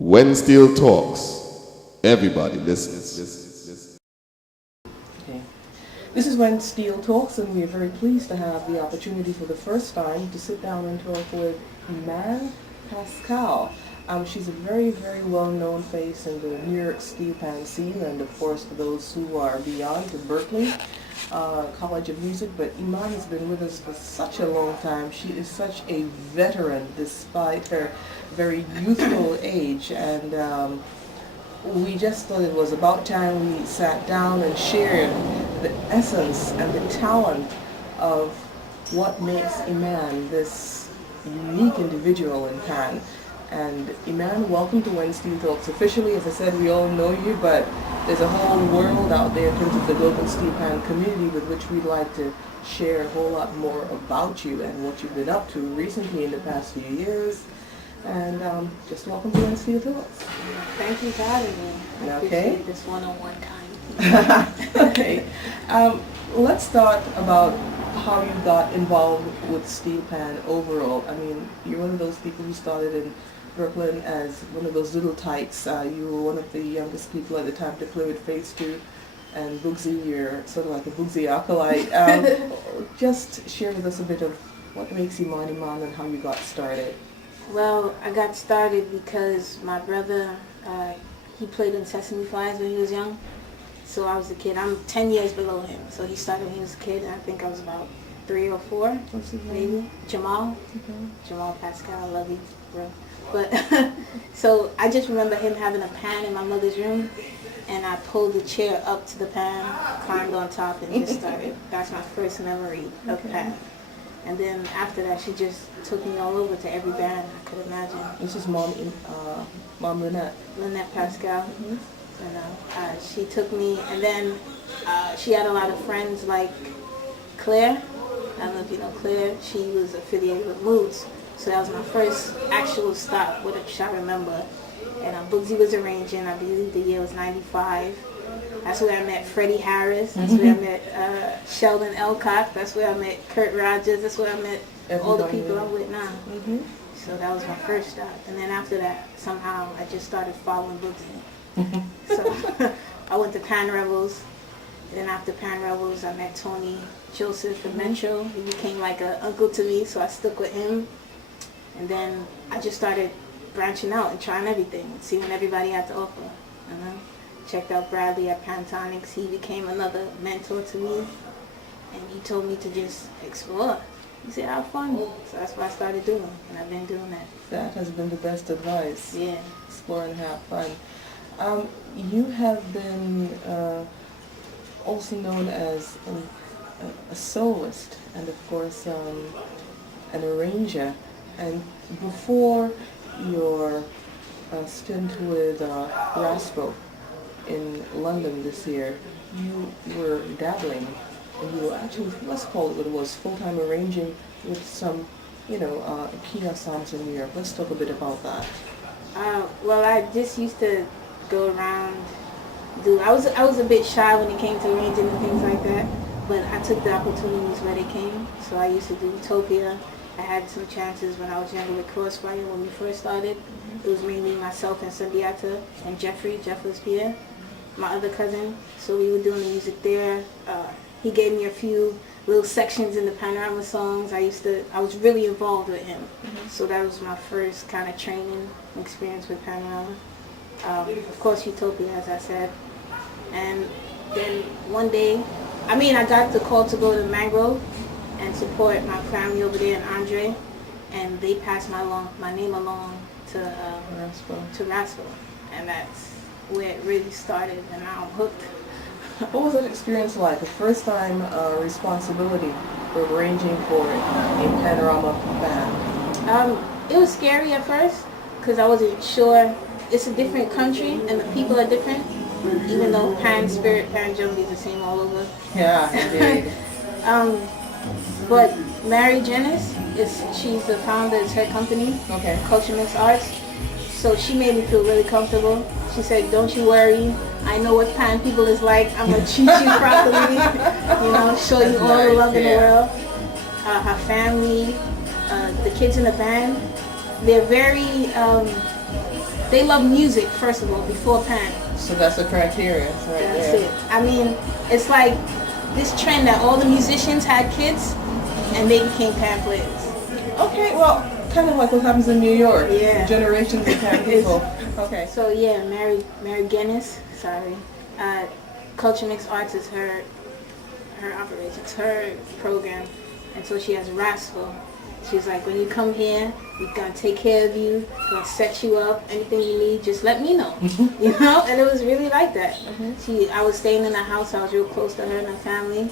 When Steel talks, everybody listens. Okay. This is When Steel Talks, and we are very pleased to have the opportunity for the first time to sit down and talk with Iman Pascal. She's a very, very well-known face in the New York steel pan scene, and of course for those who are beyond, the Berklee College of Music. But Iman has been with us for such a long time. She is such a veteran despite her very youthful age, and we just thought it was about time we sat down and shared the essence and the talent of what makes Iman this unique individual in pan. And Iman, welcome to When Steel Talks. Officially, as I said, we all know you, but there's a whole world out there in terms of the global steel pan community with which we'd like to share a whole lot more about you and what you've been up to recently in the past few years. And just welcome to When Steel Talks. Thank you for having me. I appreciate this one-on-one time. Okay. Let's start about how you got involved with steel pan overall. I mean, you're one of those people who started in Brooklyn as one of those little tykes. You were one of the youngest people at the time to play with Phase 2. And Bugsy, you're sort of like a Bugsy acolyte. Just share with us a bit of what makes Iman Iman and how you got started. Well, I got started because my brother, he played in Sesame Flies when he was young. So I was a kid. I'm 10 years below him. So he started when he was a kid, and I think I was about 3 or 4, What's his maybe. name? Jamal. Okay. Jamal Pascal, I love you, bro. But, so I just remember him having a pan in my mother's room, and I pulled the chair up to the pan, climbed on top, and just started. That's my first memory of pan. And then after that, she just took me all over to every band I could imagine. This is Mom Lynette. Lynette Pascal. Mm-hmm. You know, she took me, and then she had a lot of friends like Claire. I don't know if you know Claire. She was affiliated with Moods. So that was my first actual stop, which I remember. And Bugsy was arranging. I believe the year was 95. That's where I met Freddie Harris. That's where I met Sheldon Elcott. That's where I met Kurt Rogers. That's where I met all the people I'm with now. Mm-hmm. So that was my first stop. And then after that, somehow I just started following Bugsy. So I went to Pan Rebels. And then after Pan Rebels, I met Tony Joseph in Metro. He became like an uncle to me, so I stuck with him. And then I just started branching out and trying everything, seeing what everybody had to offer. You know? Checked out Bradley at Pantonics. He became another mentor to me, and he told me to just explore. He said, have fun. So that's what I started doing, and I've been doing that. That has been the best advice. Yeah. Explore and have fun. You have been also known as a soloist and, of course, an arranger. And before your stint with Raspo in London this year, you were dabbling, and you were actually, let's call it what it was, full-time arranging with some, Kia songs in New York. Let's talk a bit about that. Well, I just used to go around I was a bit shy when it came to arranging and things like that, but I took the opportunities where they came. So I used to do Utopia. I had some chances when I was younger with Crossfire when we first started. It was mainly myself and Sandiata and Jeffrey. Jeff was here, my other cousin. So we were doing the music there. He gave me a few little sections in the Panorama songs. I was really involved with him. Mm-hmm. So that was my first kind of training experience with Panorama. Of course, Utopia, as I said. And then one day, I got the call to go to Mangrove and support my family over there in Andre, and they passed my name along to Raspo, and that's where it really started, and now I'm hooked. What was that experience like? The first time responsibility for arranging for a Panorama band? It was scary at first because I wasn't sure. It's a different country and the people are different, even though Pan Spirit, Pan Jungle is the same all over. Yeah, indeed. But Mary Janice, she's the founder, it's her company, okay. Culture Mix Arts. So she made me feel really comfortable. She said, don't you worry, I know what Pan people is like. I'm going to treat you properly, show you all the love in the world. Her family, the kids in the band, they're very they love music first of all before pan. So that's the criteria, right That's there. it. I mean, it's like this trend that all the musicians had kids and they became pan players. Okay, well, kind of like what happens in New York. Yeah. Generations of pan people. Okay. So yeah, Mary Guinness, sorry. Culture Mix Arts is her operations, her program. And so she has Rascal. She's like, when you come here, we're going to take care of you, we're going to set you up, anything you need, just let me know. You know? And it was really like that. I was staying in a house, I was real close to her and her family.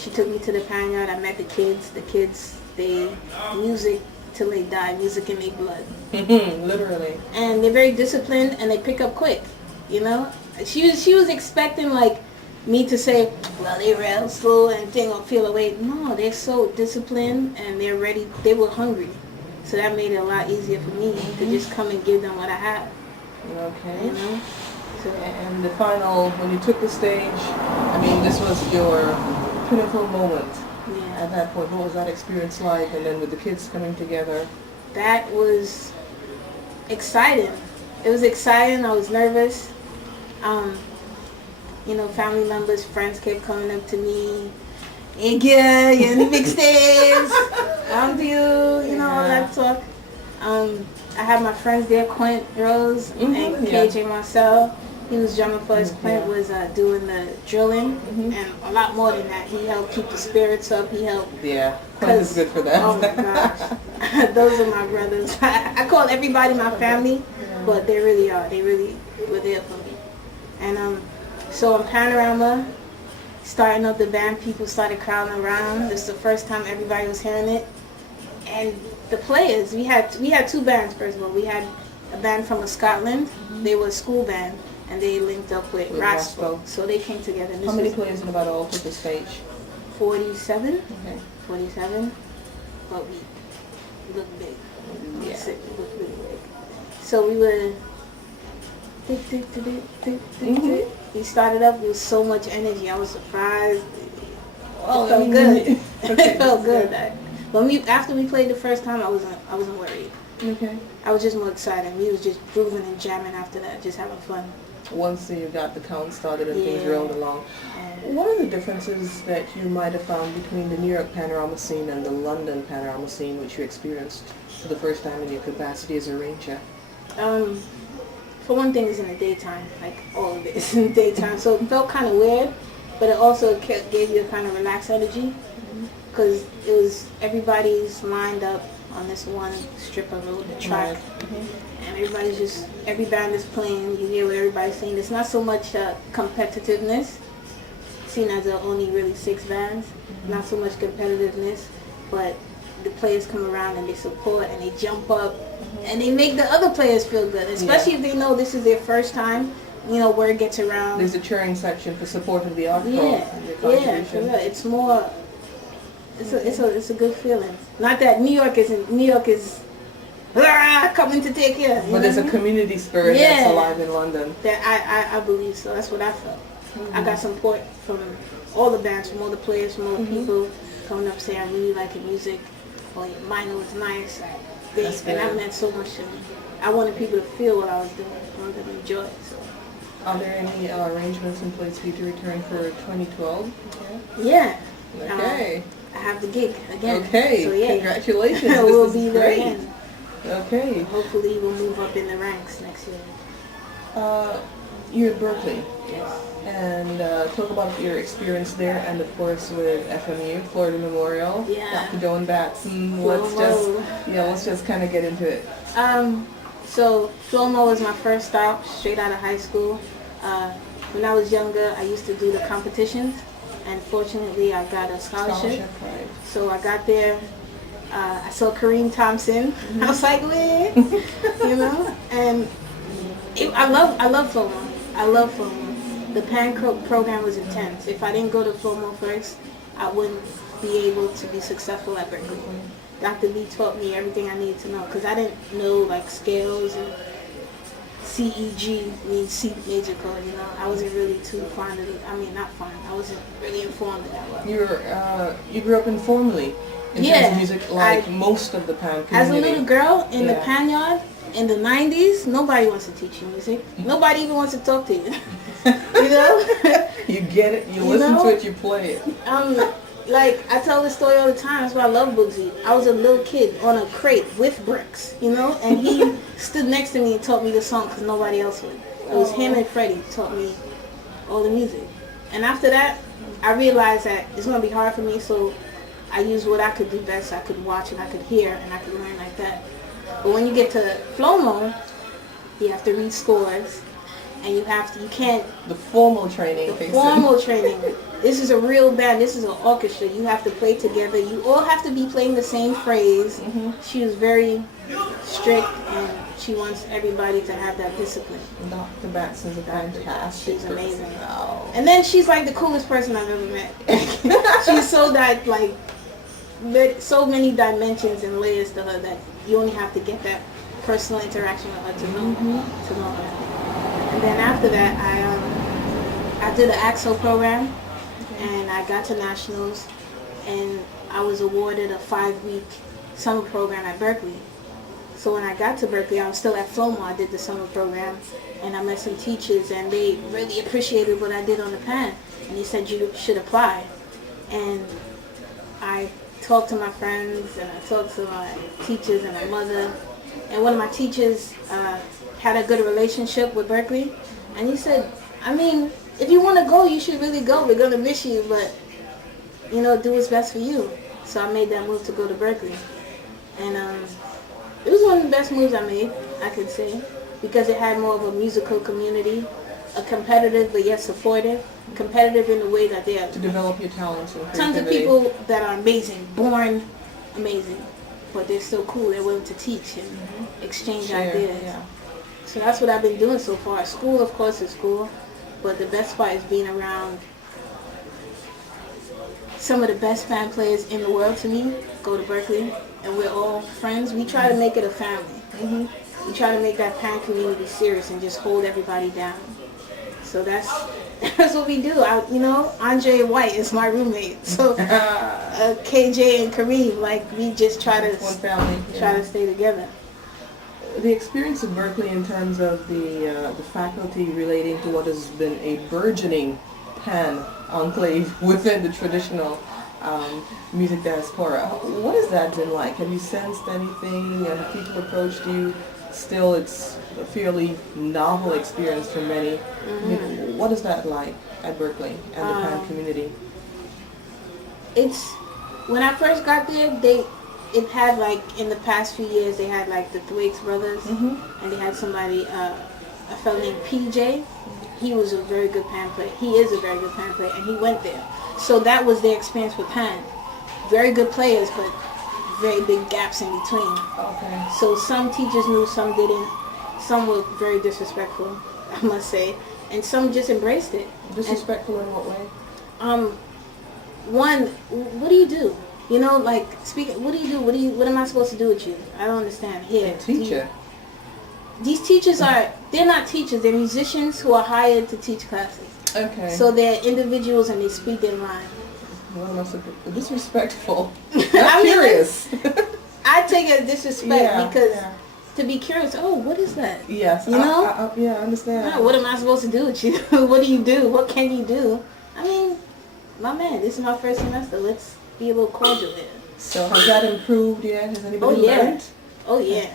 She took me to the pan yard, I met the kids. The kids, they music till they die, music in their blood. Literally. And they're very disciplined and they pick up quick, you know? She was expecting like me to say, well, they real slow and thing will feel away. No, they're so disciplined and they're ready. They were hungry. So that made it a lot easier for me to just come and give them what I have. Okay. You know? So, And the final, when you took the stage, I mean, this was your pinnacle moment. yeah. At that point, what was that experience like? And then with the kids coming together? That was exciting. It was exciting. I was nervous. You know, family members, friends kept coming up to me. Hey girl, you're in the big stage. I'm you, you know, all that talk. I had my friends there, Quint Rose and KJ Marcel. He was drumming for us. Quint was doing the drilling and a lot more than that. He helped keep the spirits up. He helped. Yeah, Quint is good for that. Oh my gosh. Those are my brothers. I call everybody my family, but they really are. They really were there for me. And so on Panorama, starting up the band, people started crowding around. This is the first time everybody was hearing it. And the players, we had two bands first of all. We had a band from Scotland. They were a school band, and they linked up with Rascal. So they came together. How many players in about all took the stage? 47. Okay. 47. But we looked big. Yeah. We looked really big. So we were... We started up with so much energy. I was surprised. It felt good. It felt good. But after we played the first time, I wasn't worried. Okay. I was just more excited. We was just grooving and jamming after that, just having fun. Once you got the count started and things rolled along. What are the differences that you might have found between the New York panorama scene and the London panorama scene, which you experienced for the first time in your capacity as a arranger? For one thing, it's in the daytime. Like, all of it is in the daytime. So it felt kind of weird, but it also gave you a kind of relaxed energy. Because it was, everybody's lined up on this one strip of road, the track. And every band is playing. You hear what everybody's saying. It's not so much competitiveness, seen as there are only really 6 bands. Not so much competitiveness, but the players come around and they support and they jump up and they make the other players feel good, especially if they know this is their first time. You know, word gets around. There's a cheering section for support of the art form. Yeah, for real. It's more. It's a good feeling. Not that New York is coming to take care. But there's a community spirit that's alive in London. That I believe so. That's what I felt. I got support from all the bands, from all the players, from all the people coming up saying I really like your music. Or your minor was nice. And that meant so much to me. I wanted people to feel what I was doing. I wanted them to enjoy it. So. Are there any arrangements in place for you to return for 2012? Yeah. Okay. I have the gig again. Okay. So, yeah. Congratulations. We'll be there again. Okay. Hopefully we'll move up in the ranks next year. You're at Berklee. Yes. And talk about your experience there, and of course with FMU, Florida Memorial. Yeah. Dr. Joan Batson. Let's just kind of get into it. So Flomo was my first stop, straight out of high school. When I was younger, I used to do the competitions, and fortunately, I got a scholarship. Right. So I got there. I saw Kareem Thompson. I was like, "Wait," you know. And I love Flomo. I love Flomo. The PAN program was intense. If I didn't go to Flomo first, I wouldn't be able to be successful at Berklee. Dr. B taught me everything I needed to know because I didn't know like scales and CEG means C major chord. You know, I wasn't really too fond of it. I mean, not fond. I wasn't really informed of that well. You grew up informally in terms of music, like most of the PAN community. As a little girl in the PAN yard, in the 90s, nobody wants to teach you music. Nobody even wants to talk to you. You know? You get it, you You listen know? to it, you play it. Like, I tell this story all the time. That's why I love Boogsy. I was a little kid on a crate with bricks, you know? And he stood next to me and taught me the song because nobody else would. It was him and Freddie taught me all the music. And after that, I realized that it's going to be hard for me, so I used what I could do best. I could watch and I could hear and I could learn like that. But when you get to flow-mo, you have to read scores. And you can't... The formal training. Training. This is a real band. This is an orchestra. You have to play together. You all have to be playing the same phrase. Mm-hmm. She was very strict, and she wants everybody to have that discipline. Dr. Batts is a fantastic. She's amazing. Oh. And then she's like the coolest person I've ever met. She's so so many dimensions and layers to her that you only have to get that personal interaction with her to know her. And then after that, I did the AXO program, and I got to nationals, and I was awarded a 5-week summer program at Berklee. So when I got to Berklee, I was still at Flomo. I did the summer program, and I met some teachers, and they really appreciated what I did on the pan, and they said you should apply. And I talked to my friends, and I talked to my teachers and my mother, and one of my teachers had a good relationship with Berklee, and he said, I mean, if you want to go, you should really go. We're going to miss you, but, you know, do what's best for you. So I made that move to go to Berklee. And it was one of the best moves I made, I could say, because it had more of a musical community, a competitive but yet supportive, competitive in the way that they are. To develop your talents and tons of people that are amazing, born amazing, but they're still cool. They're willing to teach and exchange ideas. Yeah. So that's what I've been doing so far. School, of course, is school, but the best part is being around some of the best band players in the world to me. Go to Berklee, and we're all friends. We try to make it a family. We try to make that pan community serious and just hold everybody down. So that's what we do. Andre White is my roommate. So KJ and Kareem, like, we just try to stay together. The experience at Berklee in terms of the faculty relating to what has been a burgeoning pan enclave within the traditional music diaspora. What has that been like? Have you sensed anything? Have people approached you? Still, it's a fairly novel experience for many. What is that like at Berklee and the pan community? When I first got there, it had, like, in the past few years, they had, like, the Thwaites brothers, and they had somebody, a fellow named PJ. He was a very good pan player. He is a very good pan player, and he went there. So that was their experience with pan. Very good players, but very big gaps in between. Okay. So some teachers knew, some didn't. Some were very disrespectful, I must say, and some just embraced it. Disrespectful in what way? One, what do you do? You know, like, what do you do? What am I supposed to do with you? I don't understand. Here, teacher. These teachers they're not teachers. They're musicians who are hired to teach classes. Okay. So they're individuals and they speak their line. What am I supposed to do? Disrespectful. I'm curious. I take it as disrespect because to be curious, what is that? Yes. You know? I understand. What am I supposed to do with you? What do you do? What can you do? I mean, my man, this is my first semester. Let's be a little cordial there. So has that improved yet? Has anybody learned? Oh yeah.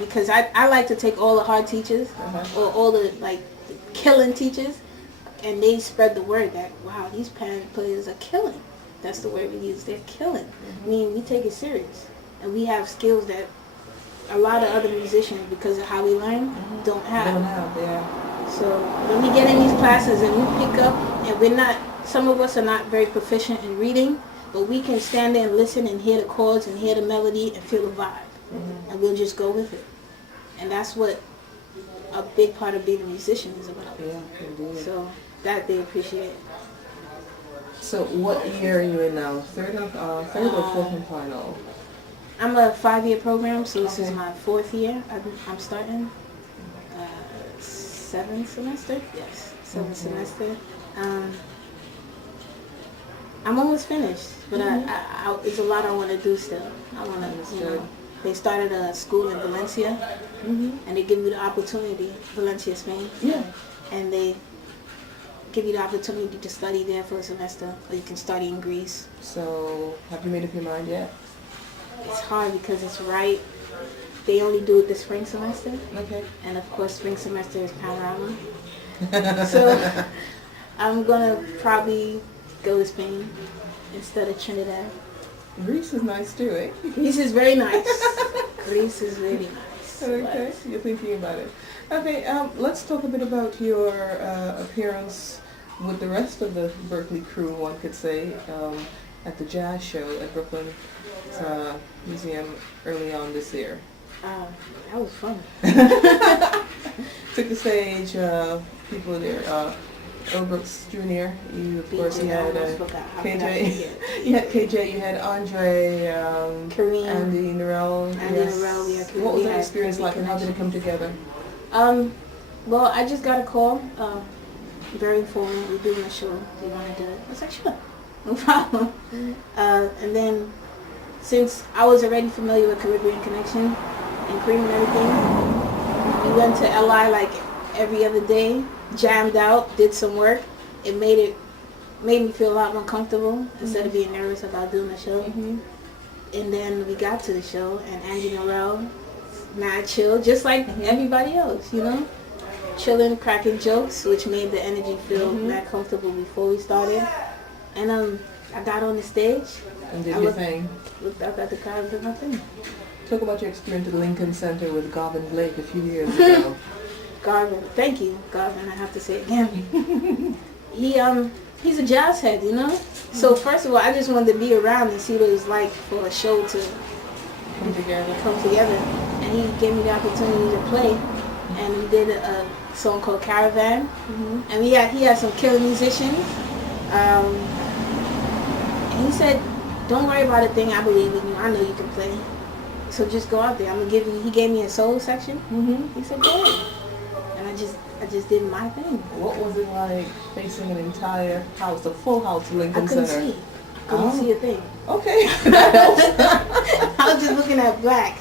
Because I like to take all the hard teachers or all the, like, killing teachers, and they spread the word that, wow, these pan players are killing. That's the word we use. They're killing. I mean, we take it serious, and we have skills that a lot of other musicians, because of how we learn, don't have. So when we get in these classes and we pick up, and some of us are not very proficient in reading, but we can stand there and listen and hear the chords and hear the melody and feel the vibe. And we'll just go with it. And that's what a big part of being a musician is about. Yeah, indeed. So that they appreciate. So what year are you in now? Third or fourth and final? I'm a 5-year program, so this is my 4th year. I'm starting 7th semester. Yes, 7th semester. I'm almost finished, but it's a lot I want to do still. I want to, They started a school in Valencia, and they give you the opportunity, Valencia, Spain. Yeah. And they give you the opportunity to study there for a semester, or you can study in Greece. So, have you made up your mind yet? It's hard because it's right. They only do it the spring semester, Okay. and of course, spring semester is panorama. So, I'm gonna probably go to Spain instead of Trinidad. Greece is nice too, eh? Greece is very nice. Greece is really nice. Okay, you're thinking about it. Okay, let's talk a bit about your appearance with the rest of the Berklee crew, one could say, at the jazz show at Brooklyn Museum early on this year. That was fun. Took the stage, people there, Earl Brooks Jr., you of course, you had KJ, you had KJ, you had Andre, Kareem, Andy Narell. Narell, yeah. What was that experience like, and how did it come together? Well, I just got a call, very informal, we're doing a show, do you want to do it? I was like, sure, no problem. And then, since I was already familiar with Caribbean Connection and Cream and everything, we went to LI like every other day, jammed out, did some work. It made me feel a lot more comfortable instead of being nervous about doing the show. And then we got to the show, and Angie Norell, mad chill, just like everybody else, you know? Chilling, cracking jokes, which made the energy feel that comfortable before we started. And I got on the stage. And did your thing. Looked up at the crowd and did my thing. Talk about your experience at Lincoln Center with Garvin Blake a few years ago. Garvin, thank you, Garvin, I have to say it again. He's a jazz head, you know? So first of all, I just wanted to be around and see what it was like for a show to Come together. And he gave me the opportunity to play. And we did a song called Caravan. And he had some killer musicians. And he said, don't worry about a thing, I believe in you, I know you can play. So just go out there, he gave me a solo section. He said, go ahead. And I just did my thing. What was it like facing an entire house, a full house Lincoln I couldn't Center? see. I couldn't see a thing. Okay. That helps. I was just looking at black.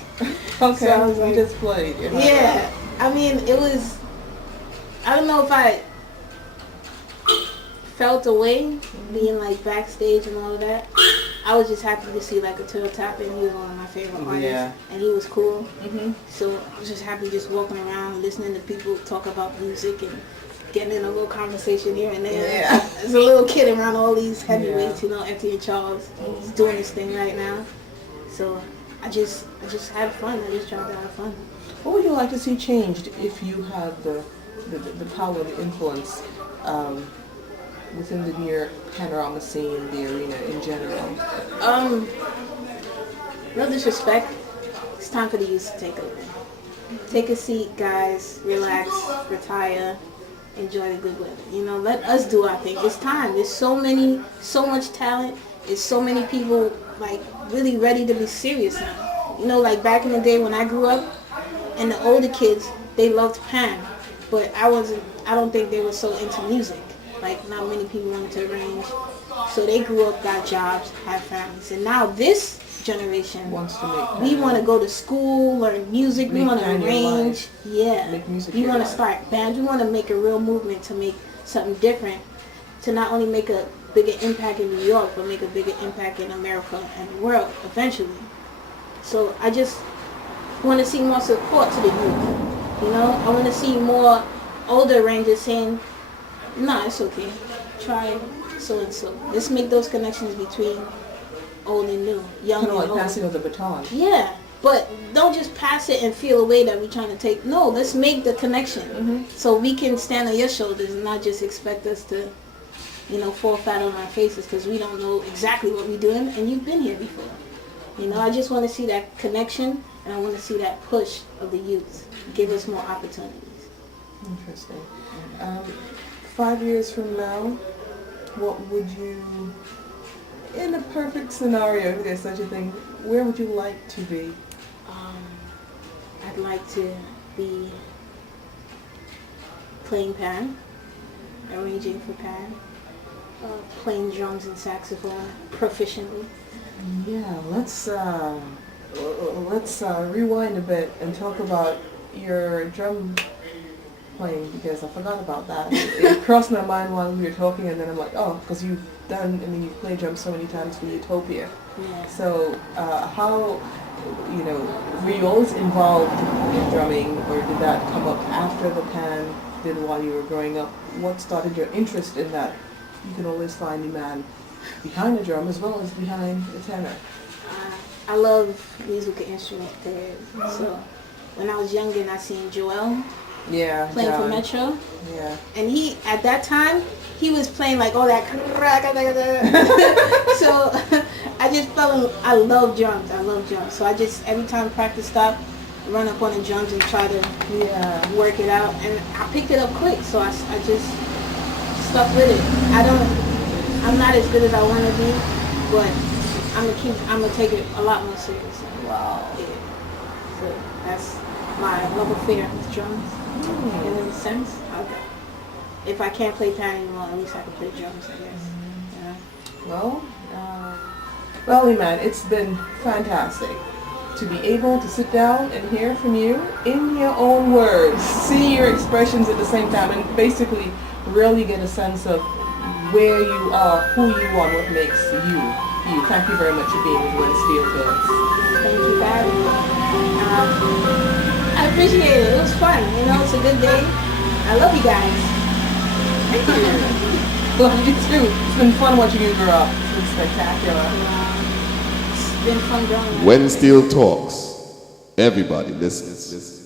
Okay, So I was like, you just played. Yeah. I mean, it was, I don't know if I felt away being like backstage and all of that. I was just happy to see like a Turtle Tapping. He was one of my favorite artists, and he was cool. So I was just happy just walking around, listening to people talk about music and getting in a little conversation here and there. Yeah. As a little kid around all these heavyweights, you know, F.T. and Charles. He's doing his thing right now. So I just had fun. I just tried to have fun. What would you like to see changed if you had the power, the influence within the near panorama scene, the arena in general? No disrespect. It's time for the youth to take over. Take a seat, guys. Relax. Retire. Enjoy the good weather. You know, let us do our thing. It's time. There's so much talent. There's so many people like really ready to be serious now. You know, like back in the day when I grew up, and the older kids, they loved Pan, but I don't think they were so into music. Like, not many people wanted to arrange. So they grew up, got jobs, had families. And now this generation Wants to make we want to go to school, learn music, we want to Pan your arrange. life. Yeah. Make music We your want to life. start bands. We want to make a real movement to make something different, to not only make a bigger impact in New York, but make a bigger impact in America and the world eventually. So I just want to see more support to the youth. You know, I want to see more older arrangers saying, "No, it's okay. Try so and so. Let's make those connections between old and new, young Kind of and like old." passing of the baton. Yeah, but don't just pass it and feel away that we're trying to take. No, let's make the connection so we can stand on your shoulders and not just expect us to, you know, fall flat on our faces because we don't know exactly what we're doing and you've been here before. You know, I just want to see that connection, and I want to see that push of the youth. Give us more opportunities. Interesting. 5 years from now, what would you, in a perfect scenario, if there's such a thing, where would you like to be? I'd like to be playing Pan, arranging for Pan, playing drums and saxophone proficiently. Yeah, let's let's rewind a bit and talk about your drum playing, because I forgot about that. It crossed my mind while we were talking, and then I'm like, oh, because you've you've played drums so many times for Utopia. Yeah. So how, were you always involved in drumming, or did that come up after the pan, did while you were growing up? What started your interest in that? You can always find a man behind the drum as well as behind the tenor. I love musical instrument players. So when I was younger and I seen Joel playing for Metro, and he, at that time, he was playing like all that. So I just I love drums. So I just, every time practice stopped, run up on the drums and try to work it out. And I picked it up quick, so I just stuck with it. I'm not as good as I want to be, but I'm gonna take it a lot more seriously. Wow. Yeah. So that's my love affair with drums. In a sense, if I can't play piano anymore, at least I can play drums, I guess. Well, Iman, it's been fantastic to be able to sit down and hear from you in your own words, see your expressions at the same time, and basically really get a sense of where you are, who you are, what makes you. Thank you very much for being with When Steel Talks. Thank you for having me. I appreciate it. It was fun. It's a good day. I love you guys. Thank you. Love you too. It's been fun watching you grow up. It's been spectacular. It's been fun growing up. When Steel talks, everybody listens.